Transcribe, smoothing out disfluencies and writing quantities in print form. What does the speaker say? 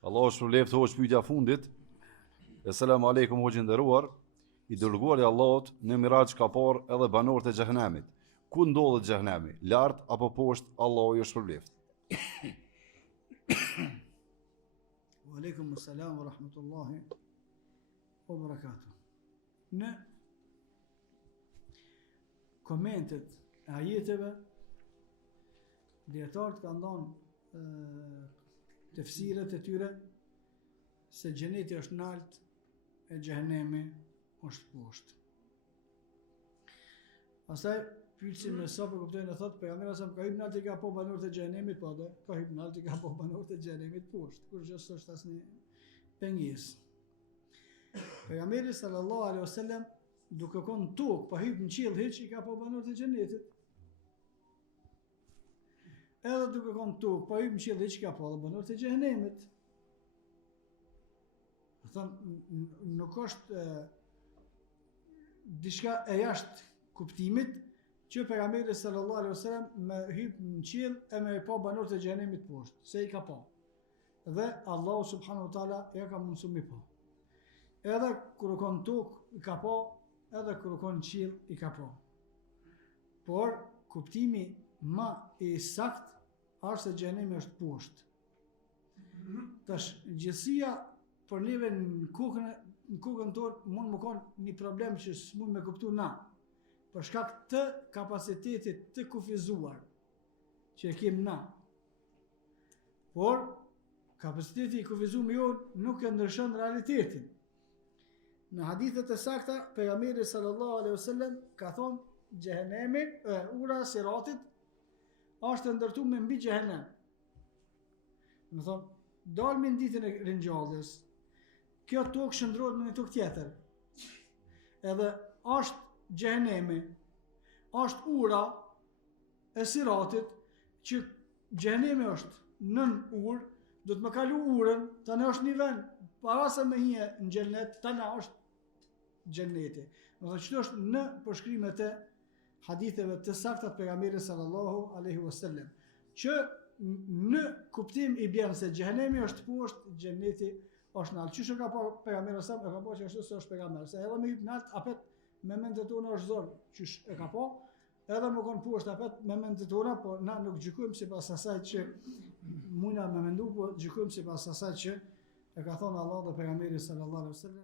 Allah është shpëleft hoqë pyetja fundit. Selamu alaikum hoqë nderuar. I dërguari Allahut në Miraç ka parë edhe banorët e xhehenemit. Ku ndodhet xhehenemi? Lart apo poshtë? Allahu ju shpëleft. Wa alaikum assalam wa rahmatullahi wa barakatuh. Në komentet e ajeteve, dietarët kanë dhënë tefsiret e tyre se xheneti është nalt e xhehenemi është poshtë. Pastaj pyetsin me sa për kuptojnë, thotë pejgamberi sa ka hyrë nalt i ka po banorët e xhehenemit, po atë ka hyrë nalt i ka po banorët e xhehenemit poshtë. Kur gjë s'është asnjë pengesë. Pejgamberi sallallahu alaihi wasallam duke qenë tokë, pa hyrë në qiell hiç, i ka po banorët e xhenetit. Edhe duke qenë tokë, pa hyrë në qiell hiç, ka po banorët e xhehenemit. Thonë nuk është diçka e jashtë kuptimit që pejgamberi sallallahu alaihi wasallam me hyp në qiell e me pa banorët e xhenemit poshtë, se i ka pa. Dhe Allahu subhanahu wa taala ja ka mundsuar mi pa. Edhe kur ka në tokë i ka pa, edhe kur ka në qiell i ka pa. Por kuptimi më i saktë është se xhenemi është poshtë. Tash gjithësia për neve në kokën tonë mund më konë një problem që s'mund me kuptu na, për shkak të kapacitetit të kufizuar që e kem na. Por, kapaciteti i kufizuar jonë nuk e ndryshon realitetin. Në hadithet e sakta, pejgamberi sallallahu alaihi wasallam ka thonë xhehenemi, ura siratit, është ndërtuar me mbi xhehenem. Më thonë, dalmi në ditën e ringjalljes. Kjo tokë shndrohet në një tokë tjetër. Edhe është xhehenemi, është ura e siratit, që xhehenemi është nën urë, do të më kalu urën, tani është një vend, para se me hije në xhennet, tani është xhenneti. Do të thotë çdo është në përshkrimet e haditheve të sakta të pejgamberit sallallahu alaihi wasallam, që në kuptim i bën se xhehenemi është poshtë, xhenneti është nalt. Çish e ka pa pejgamberi sa, e ka pa që ashtu se është pejgamber. Se edhe me hyp nalt, apet me mendet tona është zor. Çish e ka pa, edhe më kon poshtë apet me mendet tona, po na nuk gjykojmë sipas asaj që mundna me mendu, po gjykojmë sipas asaj që e ka thënë Allah dhe pejgamberi sallallahu alaihi wasallam.